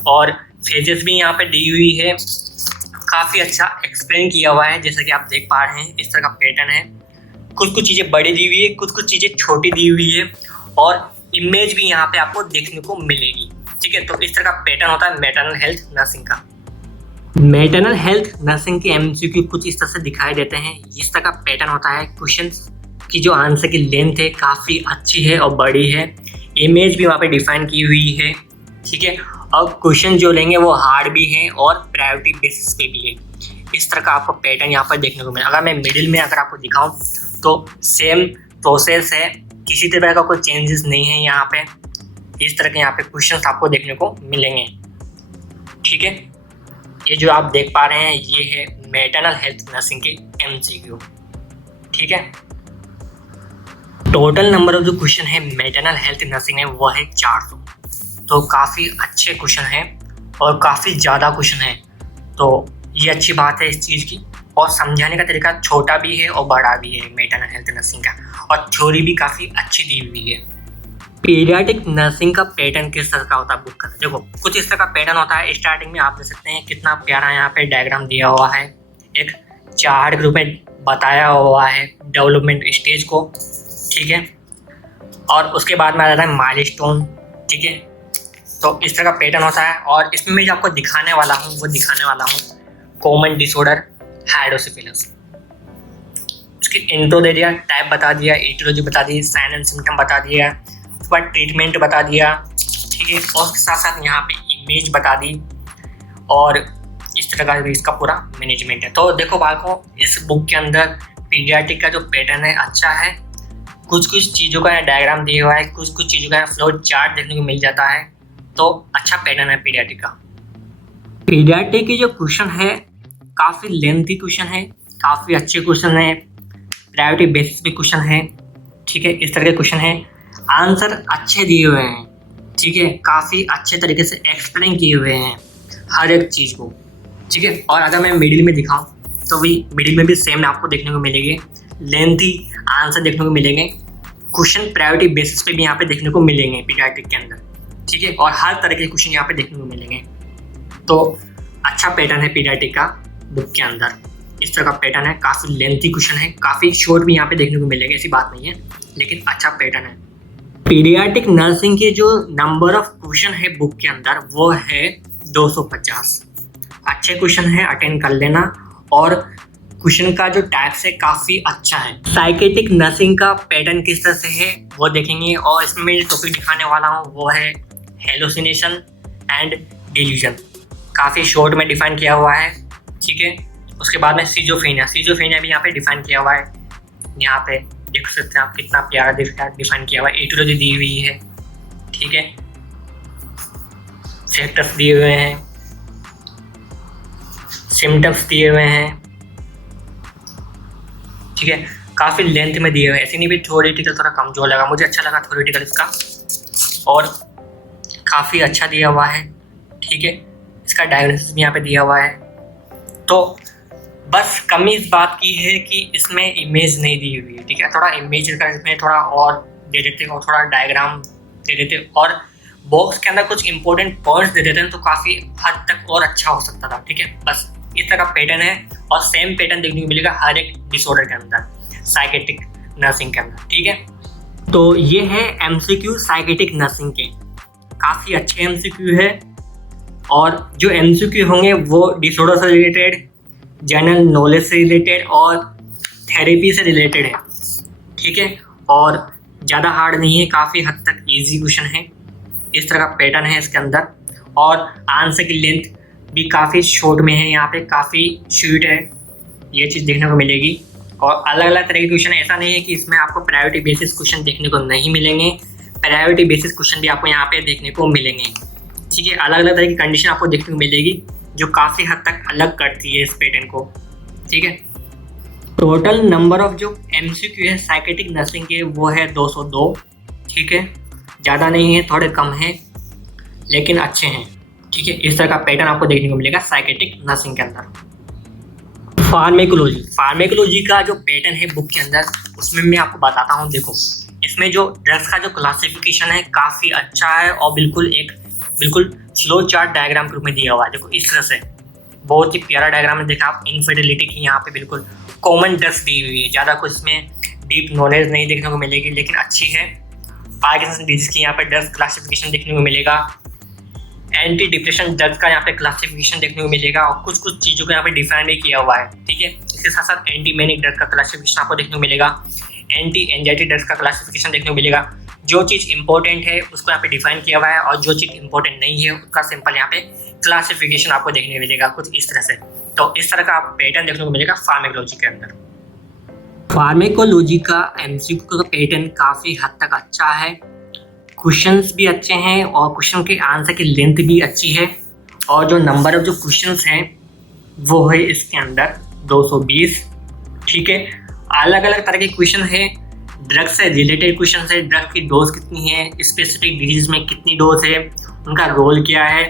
और फेजेस भी यहाँ पे दी हुई है, काफ़ी अच्छा एक्सप्लेन किया हुआ है। जैसा कि आप देख पा रहे हैं इस तरह का पैटर्न है। कुछ कुछ चीज़ें बड़ी दी हुई है, कुछ कुछ चीज़ें छोटी दी हुई है और इमेज भी यहाँ पे आपको देखने को मिलेगी, ठीक है। तो इस तरह का पैटर्न होता है मैटरनल हेल्थ नर्सिंग का। मैटरनल हेल्थ नर्सिंग के एमसीक्यू कुछ इस तरह से दिखाई देते हैं। इस तरह का पैटर्न होता है, क्वेश्चंस की जो आंसर की लेंथ है काफ़ी अच्छी है और बड़ी है, इमेज भी वहाँ पे डिफाइन की हुई है, ठीक है। और क्वेश्चन जो लेंगे वो हार्ड भी हैं और प्रायोरिटी बेसिस पे भी है। इस तरह का आपको पैटर्न यहाँ पर देखने को मिले। अगर मैं मिडिल में अगर आपको दिखाऊं तो सेम प्रोसेस है, किसी तरह का कोई चेंजेस नहीं है यहाँ पे। इस तरह के यहाँ पे क्वेश्चंस आपको देखने को मिलेंगे, ठीक है। ये जो आप देख पा रहे हैं ये है मैटरनल हेल्थ नर्सिंग के एमसीक्यू, ठीक है। टोटल नंबर ऑफ जो क्वेश्चन है मैटरनल हेल्थ नर्सिंग है वो है 400। तो काफ़ी अच्छे क्वेश्चन हैं और काफ़ी ज़्यादा क्वेश्चन हैं। तो ये अच्छी बात है इस चीज़ की। और समझाने का तरीका छोटा भी है और बड़ा भी है मैटरनल हेल्थ नर्सिंग का, और थ्योरी भी काफ़ी अच्छी दी हुई है। पीडियाट्रिक नर्सिंग का पैटर्न किस तरह का होता है बुक का, देखो कुछ इस तरह का पैटर्न होता है। स्टार्टिंग में आप देख सकते हैं कितना प्यारा यहाँ पे डायग्राम दिया हुआ है, एक चार्ट के रूप में बताया हुआ है डेवलपमेंट स्टेज को, ठीक है। और उसके बाद में आ जाता है माइलस्टोन, ठीक है। तो इस तरह का पैटर्न होता है। और इसमें मैं जो आपको दिखाने वाला हूँ कॉमन डिसऑर्डर हाइड्रोसिफिलस। उसकी इंट्रो दे दिया, टाइप बता दिया, एटियोलॉजी बता दी, साइन एंड सिम्टम बता दिया, उसके बाद ट्रीटमेंट बता दिया, ठीक है। और उसके साथ साथ यहाँ पे इमेज बता दी और इस तरह का इसका पूरा मैनेजमेंट है। तो देखो बालकों, इस बुक के अंदर पीडियाट्रिक का जो पैटर्न है अच्छा है। कुछ कुछ चीज़ों का डायग्राम दिया हुआ है, कुछ कुछ चीज़ों का फ्लो चार्ट देखने को मिल जाता है। तो अच्छा पैटर्न है पीडियाट्रिक का। पीडियाट्रिक के जो क्वेश्चन है काफ़ी लेंथी क्वेश्चन है, काफ़ी अच्छे क्वेश्चन है, प्रायोरिटी बेसिस पे क्वेश्चन है, ठीक है। इस तरह के क्वेश्चन है, आंसर अच्छे दिए हुए हैं, ठीक है। काफ़ी अच्छे तरीके से एक्सप्लेन किए हुए हैं हर एक चीज़ को, ठीक है। और अगर मैं मिडिल में दिखाऊं तो भी मिडिल में भी सेम आपको देखने को मिलेंगे, लेंथी आंसर देखने को मिलेंगे, क्वेश्चन प्रायोरिटी बेसिस पे भी यहाँ पे देखने को मिलेंगे पीडियाट्रिक के अंदर, ठीक है। और हर तरह के क्वेश्चन यहाँ पे देखने को मिलेंगे। तो अच्छा पैटर्न है पीडियाट्रिक का बुक के अंदर। इस तरह का पैटर्न है, काफ़ी लेंथी क्वेश्चन है, काफ़ी शॉर्ट भी यहाँ पे देखने को मिलेंगे, ऐसी बात नहीं है, लेकिन अच्छा पैटर्न है। पीडियाट्रिक नर्सिंग के जो नंबर ऑफ क्वेश्चन है बुक के अंदर वो है 250। अच्छे क्वेश्चन है, अटेंड कर लेना। और क्वेश्चन का जो टाइप्स है काफ़ी अच्छा है। साइकेट्रिक नर्सिंग का पैटर्न किस तरह से है वो देखेंगे। और इसमें मैं जो टॉपिक दिखाने वाला हूँ वो है हेलुसिनेशन एंड डिल्यूजन। काफ़ी शॉर्ट में डिफाइन किया हुआ है, ठीक है। उसके बाद में सीजोफ्रेनिया भी यहाँ पे डिफाइन किया हुआ है। यहाँ पे देख सकते हैं आप कितना प्यारा डिफाइन किया हुआ है। एटियोलॉजी दी हुई है, ठीक है। फैक्टर्स दिए हुए हैं, सिम्टम्स दिए हुए हैं, ठीक है। काफ़ी लेंथ में दिए हुए हैं, ऐसे नहीं भी थ्योरेटिकल थोड़ा कमजोर लगा, मुझे अच्छा लगा थ्योरेटिकल इसका, और काफ़ी अच्छा दिया हुआ है, ठीक है। इसका डायग्नोसिस भी यहाँ पे दिया हुआ है। तो बस कमी इस बात की है कि इसमें इमेज नहीं दी हुई है, ठीक है। थोड़ा इमेज का इसमें थोड़ा और दे देते और थोड़ा डायग्राम दे देते और बॉक्स के अंदर कुछ इंपॉर्टेंट पॉइंट्स दे देते हैं तो काफ़ी हद तक और अच्छा हो सकता था, ठीक है। बस इस तरह का पैटर्न है और सेम पैटर्न देखने को मिलेगा हर एक डिसऑर्डर के अंदर, साइकेट्रिक नर्सिंग के अंदर, ठीक है। तो ये है MCQ साइकेट्रिक नर्सिंग के, काफ़ी अच्छे MCQ है। और जो MCQ होंगे वो डिसऑर्डर से रिलेटेड, जनरल नॉलेज से रिलेटेड और थेरेपी से रिलेटेड है, ठीक है। और ज़्यादा हार्ड नहीं है, काफ़ी हद तक इजी क्वेश्चन है। इस तरह का पैटर्न है इसके अंदर। और आंसर की लेंथ भी काफ़ी शॉर्ट में है, यहाँ पे काफ़ी स्वीट है, ये चीज़ देखने को मिलेगी। और अलग अलग तरह के क्वेश्चन, ऐसा नहीं है कि इसमें आपको प्रायोरिटी बेसिस क्वेश्चन देखने को नहीं मिलेंगे, प्रायोरिटी बेसिस क्वेश्चन भी आपको यहाँ पे देखने को मिलेंगे, ठीक है। अलग अलग तरह की कंडीशन आपको देखने को मिलेगी जो काफ़ी हद तक अलग करती है इस पैटर्न को, ठीक है। टोटल नंबर ऑफ जो MCQ है साइकेट्रिक नर्सिंग के वो है 202, ठीक है। ज़्यादा नहीं है, थोड़े कम हैं लेकिन अच्छे हैं, ठीक है। इस तरह का पैटर्न आपको देखने को मिलेगा साइकेट्रिक नर्सिंग के अंदर। फार्मेकोलॉजी का जो पैटर्न है बुक के अंदर, उसमें मैं आपको बताता हूँ। देखो, इसमें जो ड्रग्स का जो क्लासिफिकेशन है काफ़ी अच्छा है और बिल्कुल फ्लो चार्ट डायग्राम के रूप में दिया हुआ है। देखो इस तरह से बहुत ही प्यारा डायग्राम है। देखा आप, इनफर्टिलिटी की यहाँ पे बिल्कुल कॉमन ड्रग्स दी हुई है, ज़्यादा कुछ इसमें डीप नॉलेज नहीं देखने को मिलेगी लेकिन अच्छी है। पार्किंसन डिजीज की यहाँ पे ड्रग्स क्लासिफिकेशन देखने को मिलेगा, एंटी डिप्रेशन ड्रग्स का यहाँ पे क्लासिफिकेशन देखने को मिलेगा और कुछ चीज़ों को यहाँ पे डिफाइन भी किया हुआ है, ठीक है। इसके साथ साथ एंटी मैनिक ड्रग्स का क्लासिफिकेशन आपको देखने को मिलेगा, एंटी एंजाइटी ड्रग्स का क्लासिफिकेशन देखने को मिलेगा। जो चीज़ इंपॉर्टेंट है उसको यहाँ पे डिफाइन किया हुआ है और जो चीज़ इंपॉर्टेंट नहीं है उसका सिंपल यहाँ पे क्लासिफिकेशन आपको देखने को मिलेगा कुछ इस तरह से। तो इस तरह का पैटर्न देखने को मिलेगा फार्मेकोलॉजी के अंदर। फार्मेकोलॉजी का MCQ का पैटर्न काफ़ी हद तक अच्छा है, क्वेश्चंस भी अच्छे हैं और क्वेश्चन के आंसर की लेंथ भी अच्छी है। और जो नंबर ऑफ जो क्वेश्चंस हैं वो है इसके अंदर 220, ठीक है। अलग अलग तरह के क्वेश्चन है, ड्रग्स से रिलेटेड क्वेश्चन है, ड्रग की डोज कितनी है, स्पेसिफिक डिजीज में कितनी डोज है, उनका रोल क्या है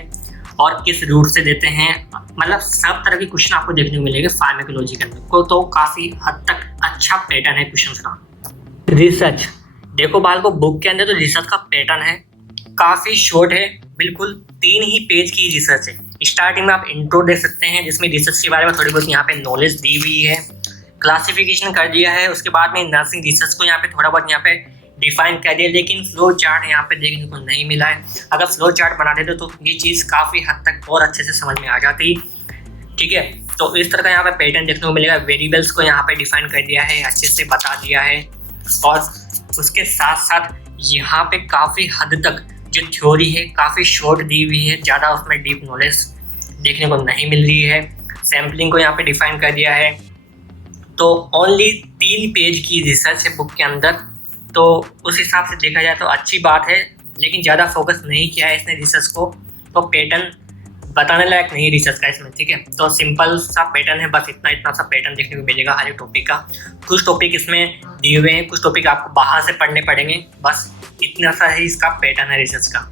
और किस रूट से देते हैं, मतलब सब तरह के क्वेश्चन आपको देखने को मिलेंगे फार्मेकोलॉजी के अंदर को। तो काफ़ी हद तक अच्छा पैटर्न है क्वेश्चन का। रिसर्च देखो बाल को, बुक के अंदर तो रिसर्च का पैटर्न है काफ़ी शॉर्ट है, बिल्कुल 3 ही पेज की रिसर्च है। स्टार्टिंग में आप इंट्रो देख सकते हैं जिसमें रिसर्च के बारे में थोड़ी बहुत यहाँ पे नॉलेज दी हुई है, क्लासिफिकेशन कर दिया है। उसके बाद में नर्सिंग रिसर्च को यहाँ पे थोड़ा बहुत यहाँ पे डिफाइन कर दिया, लेकिन फ्लो चार्ट यहाँ पे देखने को नहीं मिला है। अगर फ्लो चार्ट बना देते तो ये चीज़ काफ़ी हद तक और अच्छे से समझ में आ जाती, ठीक है। तो इस तरह का यहाँ पे पैटर्न देखने को मिलेगा। वेरिएबल्स को यहाँ पे डिफाइन कर दिया है, अच्छे से बता दिया है। और उसके साथ साथ यहाँ पे काफ़ी हद तक जो थ्योरी है काफ़ी शॉर्ट दी हुई है, ज़्यादा उसमें डीप नॉलेज देखने को नहीं मिल रही है। सैम्पलिंग को यहाँ पे डिफाइन कर दिया है। तो ओनली 3 पेज की रिसर्च है बुक के अंदर, तो उस हिसाब से देखा जाए तो अच्छी बात है, लेकिन ज़्यादा फोकस नहीं किया है इसने रिसर्च को, तो पैटर्न बताने लायक नहीं है रिसर्च का इसमें, ठीक है। तो सिंपल सा पैटर्न है, बस इतना सा पैटर्न देखने को मिलेगा हर एक टॉपिक का। कुछ टॉपिक इसमें दिए हुए हैं, कुछ टॉपिक आपको बाहर से पढ़ने पड़ेंगे, बस इतना सा ही इसका पैटर्न है रिसर्च का।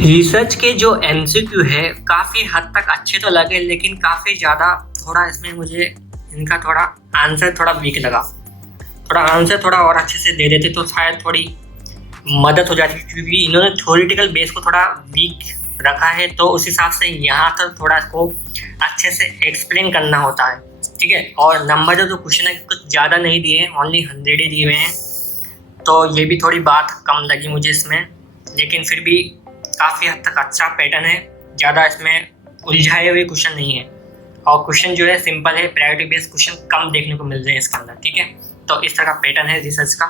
रिसर्च के जो MCQ है काफ़ी हद तक अच्छे तो लगे, लेकिन काफ़ी ज़्यादा थोड़ा इसमें मुझे इनका थोड़ा आंसर थोड़ा वीक लगा। थोड़ा आंसर थोड़ा और अच्छे से दे देते तो शायद थोड़ी मदद हो जाती, क्योंकि इन्होंने थ्योरेटिकल बेस को थोड़ा वीक रखा है, तो उस हिसाब से यहाँ तक थोड़ा इसको अच्छे से एक्सप्लेन करना होता है, ठीक है। और नंबर जो क्वेश्चन है कुछ ज़्यादा नहीं दिए हैं, ओनली 100 ही दिए हुए हैं, तो ये भी थोड़ी बात कम लगी मुझे इसमें, लेकिन फिर भी काफ़ी हद तक अच्छा पैटर्न है। ज़्यादा इसमें उलझाए हुए क्वेश्चन नहीं है और क्वेश्चन जो है सिंपल है, प्रायोरिटी बेस्ड क्वेश्चन कम देखने को मिल रहे हैं इसके अंदर, ठीक है। तो इस तरह का पैटर्न है रिसर्च का।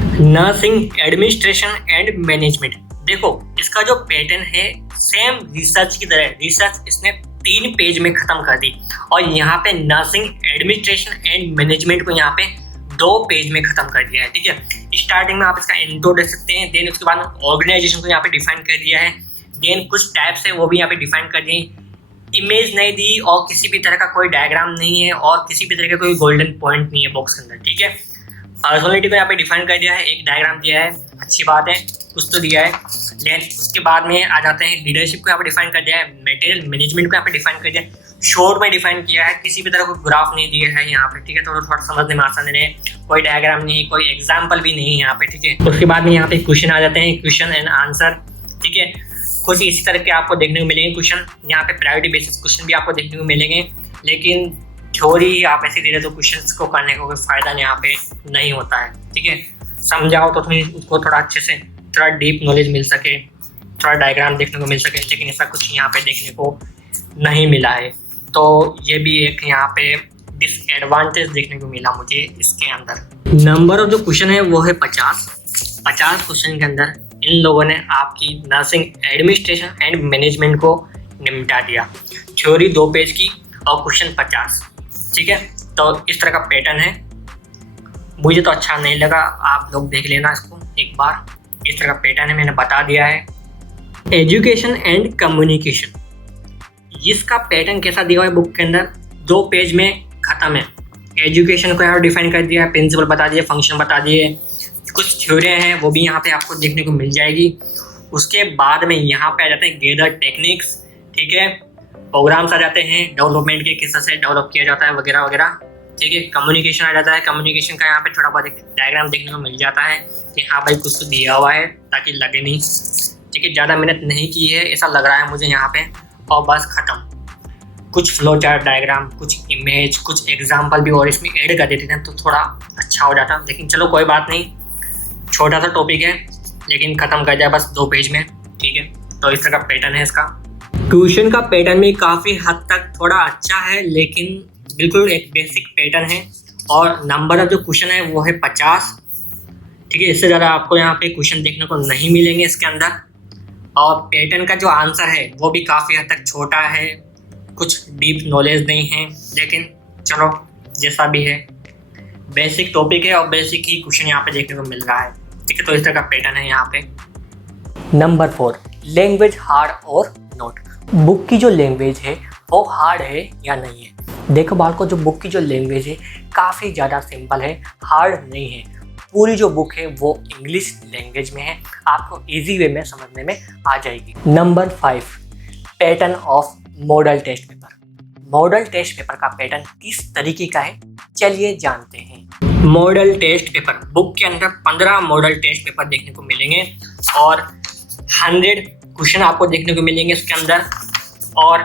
नर्सिंग एडमिनिस्ट्रेशन एंड मैनेजमेंट, देखो इसका जो पैटर्न है सेम रिसर्च की तरह, रिसर्च इसने 3 पेज में खत्म कर दी और यहाँ पे नर्सिंग एडमिनिस्ट्रेशन एंड मैनेजमेंट को यहाँ पे 2 पेज में खत्म कर दिया है, ठीक है। स्टार्टिंग में आप इसका इंट्रो देख सकते हैं, देन उसके बाद ऑर्गेनाइजेशन को यहाँ पे डिफाइन कर दिया है, देन कुछ टाइप्स है वो भी यहाँ पे डिफाइन कर दिए। इमेज नहीं दी और किसी भी तरह का कोई डायग्राम नहीं है और किसी भी तरह का कोई गोल्डन पॉइंट नहीं है बॉक्स के अंदर, ठीक है। पर्सनैलिटी को यहाँ पे डिफाइन कर दिया है, एक डायग्राम दिया है, अच्छी बात है, कुछ तो दिया है। देन उसके बाद में आ जाते हैं लीडरशिप को यहाँ पे डिफाइन कर दिया है, मटेरियल मैनेजमेंट को यहाँ पे डिफाइन कर दिया है, शॉर्ट में डिफाइन किया है, किसी भी तरह कोई ग्राफ नहीं दिया है यहाँ पे, ठीक है। थोड़ा समझने में आसान है, कोई डायग्राम नहीं, कोई एग्जाम्पल भी नहीं है यहाँ पे, ठीक है। उसके बाद में यहाँ पे क्वेश्चन आ जाते हैं, क्वेश्चन एंड आंसर, ठीक है। कुछ इसी तरह के आपको देखने को मिलेंगे क्वेश्चन, यहाँ पे प्रायोरिटी बेसिस क्वेश्चन भी आपको देखने को मिलेंगे, लेकिन थ्योरी आप ऐसे दे रहे तो क्वेश्चन को करने का कोई फायदा यहाँ पे नहीं होता है, ठीक है। समझाओ तो तुम्हें उसको थोड़ा अच्छे से थोड़ा डीप नॉलेज मिल सके, थोड़ा डायग्राम देखने को मिल सके, लेकिन ऐसा कुछ यहाँ पे देखने को नहीं मिला है। तो ये भी एक यहाँ पे डिसएडवांटेज देखने को मिला मुझे इसके अंदर। नंबर ऑफ जो क्वेश्चन है वो है 50 क्वेश्चन के अंदर इन लोगों ने आपकी नर्सिंग एडमिनिस्ट्रेशन एंड मैनेजमेंट को निपटा दिया। थ्योरी 2 पेज की और क्वेश्चन 50, ठीक है। तो इस तरह का पैटर्न है, मुझे तो अच्छा नहीं लगा, आप लोग देख लेना इसको एक बार। इस तरह का पैटर्न है, मैंने बता दिया है। एजुकेशन एंड कम्युनिकेशन, इसका पैटर्न कैसा दिया हुआ है बुक के अंदर, 2 पेज में खत्म है। एजुकेशन को यहाँ डिफाइन कर दिया, प्रिंसिपल बता दिए, फंक्शन बता दिए, कुछ थ्योरी हैं वो भी यहाँ पे आपको देखने को मिल जाएगी। उसके बाद में यहाँ पे आ जाते हैं गेदर टेक्निक्स, ठीक है। प्रोग्राम्स आ जाते हैं, डेवलपमेंट के किस तरह से डेवलप किया जाता है वगैरह वगैरह, ठीक है। कम्युनिकेशन आ जाता है, कम्युनिकेशन का यहाँ पे थोड़ा बहुत डायग्राम देखने को मिल जाता है कि हाँ भाई कुछ तो दिया हुआ है ताकि लगे नहीं, ठीक है। ज़्यादा मेहनत नहीं की है ऐसा लग रहा है मुझे यहाँ पे, और बस ख़त्म। कुछ फ्लो चार्ट डायग्राम, कुछ इमेज, कुछ एग्जाम्पल भी और इसमें ऐड कर देते थे तो थोड़ा अच्छा हो जाता, लेकिन चलो कोई बात नहीं, छोटा सा टॉपिक है लेकिन ख़त्म कर दिया बस 2 पेज में, ठीक है। तो इस तरह का पैटर्न है इसका। ट्यूशन का पैटर्न भी काफ़ी हद तक थोड़ा अच्छा है, लेकिन बिल्कुल एक बेसिक पैटर्न है। और नंबर ऑफ जो क्वेश्चन है वो है 50, ठीक है। इससे ज़्यादा आपको यहाँ पे क्वेश्चन देखने को नहीं मिलेंगे इसके अंदर। और पैटर्न का जो आंसर है वो भी काफ़ी हद तक छोटा है, कुछ डीप नॉलेज नहीं है, लेकिन चलो जैसा भी है, बेसिक टॉपिक है और बेसिक ही क्वेश्चन यहाँ पे देखने को मिल रहा है, ठीक है। तो इस तरह का पैटर्न है यहाँ पे। नंबर 4, लैंग्वेज हार्ड और नोट। बुक की जो लैंग्वेज है वो हार्ड है या नहीं है। देखो बालको, जो बुक की जो लैंग्वेज है काफ़ी ज़्यादा सिंपल है, हार्ड नहीं है। पूरी जो बुक है वो इंग्लिश लैंग्वेज में है, आपको इजी वे में समझने में आ जाएगी। Number 5, pattern of model test paper. Model test paper का पैटर्न किस तरीके का है, चलिए जानते हैं। मॉडल टेस्ट पेपर, बुक के अंदर 15 मॉडल टेस्ट पेपर देखने को मिलेंगे और 100 क्वेश्चन आपको देखने को मिलेंगे इसके अंदर। और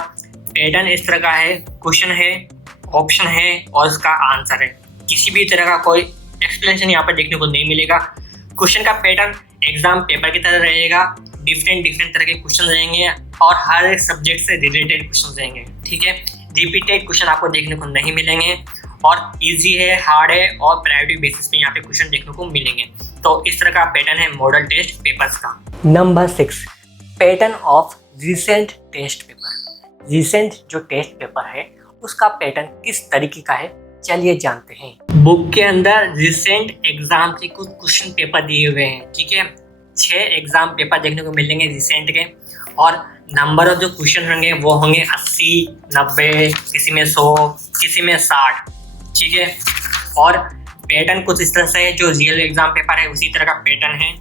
पैटर्न इस तरह का है, क्वेश्चन है, ऑप्शन है और उसका आंसर है। किसी भी तरह का कोई एक्सप्लेनेशन यहाँ पर देखने को नहीं मिलेगा। क्वेश्चन का पैटर्न एग्जाम पेपर की तरह रहेगा, डिफरेंट तरह के क्वेश्चन रहेंगे और हर एक सब्जेक्ट से रिलेटेड क्वेश्चन रहेंगे, ठीक है। रिपीटेड क्वेश्चन आपको देखने को नहीं मिलेंगे और इजी है, हार्ड है और प्रायोरिटी बेसिस पे यहाँ पे क्वेश्चन देखने को मिलेंगे। तो इस तरह का पैटर्न है मॉडल टेस्ट पेपर्स का। Number 6, pattern of recent test paper. Recent जो टेस्ट पेपर है उसका पैटर्न किस तरीके का है, चलिए जानते हैं। बुक के अंदर रिसेंट एग्जाम के कुछ क्वेश्चन पेपर दिए हुए हैं, ठीक है। 6 एग्जाम पेपर देखने को मिलेंगे रिसेंट के और नंबर ऑफ जो क्वेश्चन होंगे वो होंगे 80, 90, किसी में 100, किसी में 60, ठीक है। और पैटर्न कुछ इस तरह से है, जो रियल एग्जाम पेपर है उसी तरह का पैटर्न है,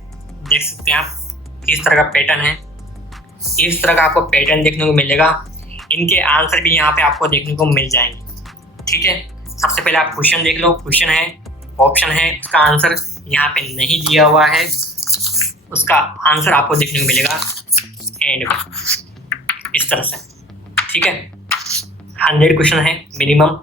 देख सकते हैं आप किस तरह का पैटर्न है। इस तरह का आपको पैटर्न देखने को मिलेगा, इनके आंसर भी यहाँ पे आपको देखने को मिल जाएंगे, ठीक है। सबसे पहले आप क्वेश्चन देख लो, क्वेश्चन है, ऑप्शन है, उसका आंसर यहाँ पे नहीं दिया हुआ है, उसका आंसर आपको देखने को मिलेगा एंड में इस तरह से, ठीक है। 100 क्वेश्चन है मिनिमम,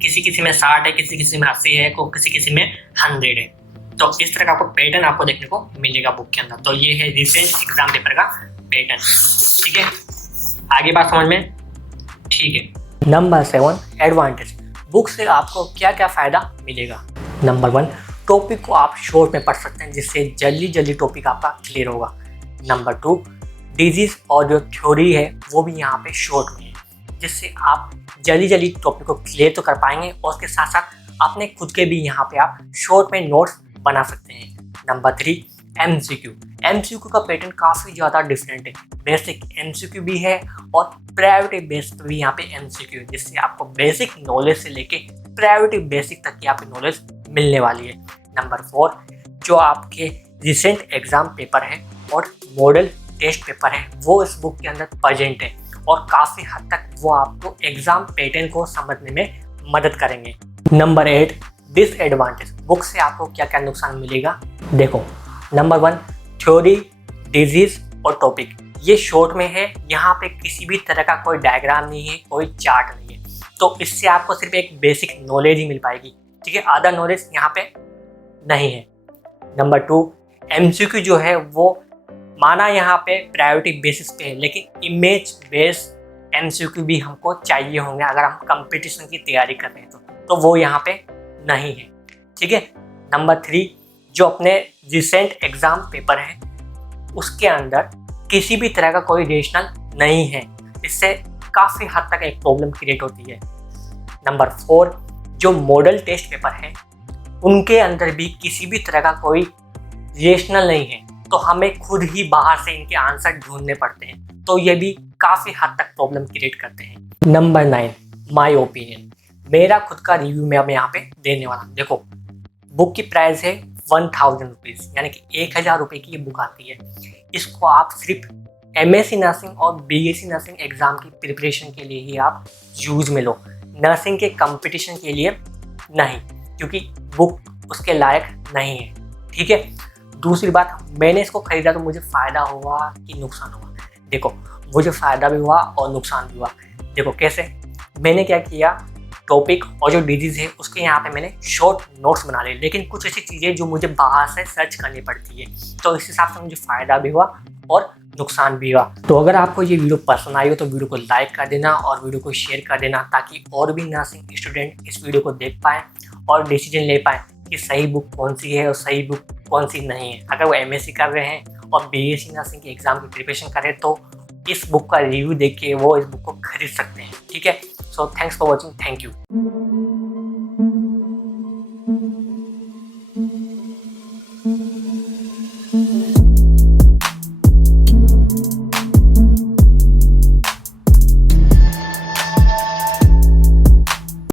किसी में 60 है, किसी में 80 है, किसी में 100 है। तो इस तरह का आपको पैटर्न आपको देखने को मिलेगा बुक के अंदर। तो ये है रिसेंट एग्जाम पेपर का पैटर्न, ठीक है। आगे बात समझ में ठीक है। Number 7, advantage. बुक से आपको क्या क्या फ़ायदा मिलेगा। नंबर 1, टॉपिक को आप शॉर्ट में पढ़ सकते हैं जिससे जल्दी टॉपिक आपका क्लियर होगा। नंबर 2, डिजीज़ और जो थ्योरी है वो भी यहाँ पे शॉर्ट में है जिससे आप जल्दी टॉपिक को क्लियर तो कर पाएंगे और उसके साथ साथ अपने खुद के भी यहाँ पे आप शॉर्ट में नोट्स बना सकते हैं। नंबर 3, MCQ का पैटर्न काफ़ी ज़्यादा डिफरेंट है। बेसिक MCQ भी है और प्रायोरिटी बेस्ड भी यहाँ पे MCQ है, जिससे आपको बेसिक नॉलेज से लेके प्रायोरिटी बेसिक तक की आपकी नॉलेज मिलने वाली है। नंबर 4, जो आपके रिसेंट एग्जाम पेपर है और मॉडल टेस्ट पेपर है वो इस बुक के अंदर प्रेजेंट है और काफ़ी हद तक वो आपको एग्जाम पैटर्न को समझने में मदद करेंगे। Number 8, disadvantage. बुक से आपको क्या क्या नुकसान मिलेगा, देखो। नंबर 1, थ्योरी, डिजीज और टॉपिक, ये शॉर्ट में है, यहाँ पे किसी भी तरह का कोई डायग्राम नहीं है, कोई चार्ट नहीं है, तो इससे आपको सिर्फ एक बेसिक नॉलेज ही मिल पाएगी, ठीक है। अदर नॉलेज यहाँ पे नहीं है। नंबर 2, MCQ जो है वो माना यहाँ पे प्रायोरिटी बेसिस पे है, लेकिन इमेज बेस्ड MCQ भी हमको चाहिए होंगे अगर हम कंपटीशन की तैयारी कर रहे हैं तो वो यहाँ पे नहीं है। ठीक है। नंबर 3, जो अपने रिसेंट एग्ज़ाम पेपर है उसके अंदर किसी भी तरह का कोई रेशनल नहीं है, इससे काफ़ी हद तक एक प्रॉब्लम क्रिएट होती है। नंबर 4, जो मॉडल टेस्ट पेपर है उनके अंदर भी किसी भी तरह का कोई रेशनल नहीं है, तो हमें खुद ही बाहर से इनके आंसर ढूंढने पड़ते हैं, तो ये भी काफ़ी हद तक प्रॉब्लम क्रिएट करते हैं। नंबर 9, माय ओपिनियन, मेरा खुद का रिव्यू मैं अब यहाँ पे देने वाला हूँ। देखो, बुक की प्राइस है 1000 रुपीज़, यानी कि 1000 रुपये की ये बुक आती है। इसको आप सिर्फ MSc नर्सिंग और BSc नर्सिंग एग्ज़ाम की प्रिपरेशन के लिए ही आप यूज़ में लो, नर्सिंग के कंपटीशन के लिए नहीं, क्योंकि बुक उसके लायक नहीं है। ठीक है। दूसरी बात, मैंने इसको खरीदा तो मुझे फ़ायदा हुआ कि नुकसान हुआ? देखो, मुझे फ़ायदा भी हुआ और नुकसान भी हुआ। देखो कैसे, मैंने क्या किया, टॉपिक और जो डिजीज़ है उसके यहाँ पे मैंने शॉर्ट नोट्स बना लिए, लेकिन कुछ ऐसी चीज़ें जो मुझे बाहर से सर्च करनी पड़ती है, तो इस हिसाब से मुझे फ़ायदा भी हुआ और नुकसान भी हुआ। तो अगर आपको ये वीडियो पसंद आई हो तो वीडियो को लाइक कर देना और वीडियो को शेयर कर देना, ताकि और भी नर्सिंग स्टूडेंट इस वीडियो को देख पाएँ और डिसीजन ले पाएँ कि सही बुक कौन सी है और सही बुक कौन सी नहीं है। अगर वो MSc कर रहे हैं और BSc नर्सिंग के एग्ज़ाम की प्रिपरेशन कर रहे हैं तो इस बुक का रिव्यू देख के वो इस बुक को खरीद सकते हैं। ठीक है। So thanks for watching, thank you.